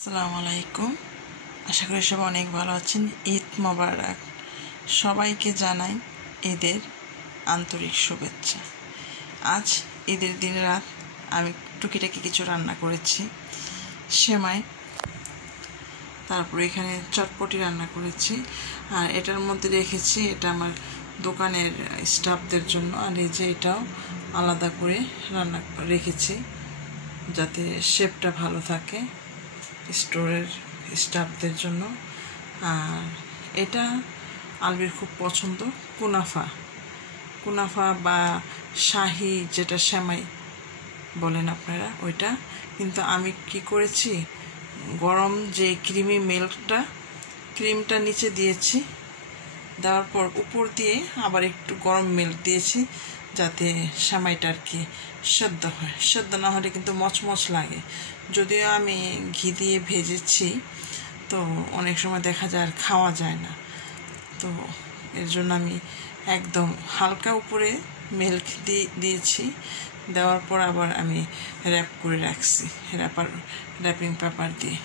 আসসালামু আলাইকুম। আশা করি সবাই অনেক ভালো আছেন। ঈদ মোবারক। সবাইকে জানাই ঈদের আন্তরিক শুভেচ্ছা। আজ ঈদের দিন রাত আমি টুকিটাকি কিছু রান্না করেছি। সেমাই, তারপরে এখানে চটপটি রান্না করেছি। আর এটার মধ্যে রেখেছি, এটা আমার দোকানের স্টাফদের জন্য। আর এই যে এটাও আলাদা করে রান্না রেখেছি যাতে শেপটা ভালো থাকে স্টোরের স্টাফদের জন্য। আর এটা আলবির খুব পছন্দ, কুনাফা বা শাহি, যেটা সেমাই বলেন আপনারা, ওইটা। কিন্তু আমি কি করেছি, গরম যে ক্রিমটা নিচে দিয়েছি, দেওয়ার পর উপর দিয়ে আবার একটু গরম মিল্ক দিয়েছি যাতে সেমাইটা আর কি সেদ্ধ হয়। সেদ্ধ না হলে কিন্তু মচমচ লাগে। যদিও আমি ঘি দিয়ে ভেজেছি, তো অনেক সময় দেখা যায় আর খাওয়া যায় না। তো এর জন্য আমি একদম হালকা উপরে মিল্ক দিয়েছি। দেওয়ার পর আবার আমি র্যাপ করে রাখছি, র্যাপিং পেপার দিয়ে।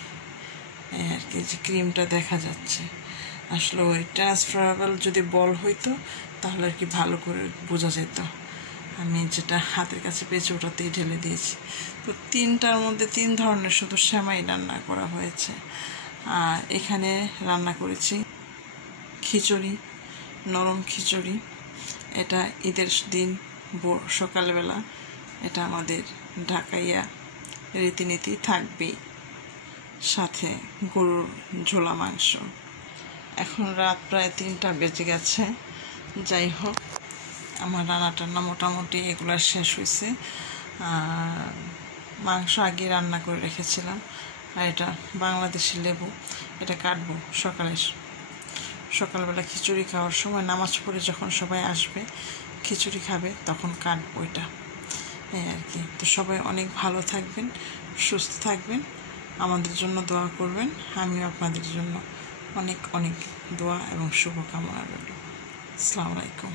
আর কি যে ক্রিমটা দেখা যাচ্ছে, আসলে ওই ট্রান্সফারেবল যদি বল হইতো তাহলে আর কি ভালো করে বোঝা যেত। আমি যেটা হাতের কাছে পেয়েছি ওটাতেই ঢেলে দিয়েছি। তো তিনটার মধ্যে 3 ধরনের শুধু সেমাই রান্না করা হয়েছে। আর এখানে রান্না করেছি খিচুড়ি, নরম খিচুড়ি। এটা ঈদের দিন সকালবেলা, এটা আমাদের ঢাকাইয়া রীতিনীতি থাকবেই। সাথে গরুর ঝোলা মাংস। এখন রাত প্রায় 3টা বেজে গেছে। যাই হোক, আমার রান্না মোটামুটি এগুলো শেষ হয়েছে। আর মাংস আগে রান্না করে রেখেছিলাম। আর এটা বাংলাদেশি লেবু, এটা কাটবো সকালবেলা খিচুড়ি খাওয়ার সময়, নামাজ পড়ে যখন সবাই আসবে খিচুড়ি খাবে তখন কাটবো এটা, এই আর কি। তো সবাই অনেক ভালো থাকবেন, সুস্থ থাকবেন, আমাদের জন্য দোয়া করবেন। আমিও আপনাদের জন্য অনেক অনেক দোয়া এবং শুভকামনা রইল। আসসালামু আলাইকুম।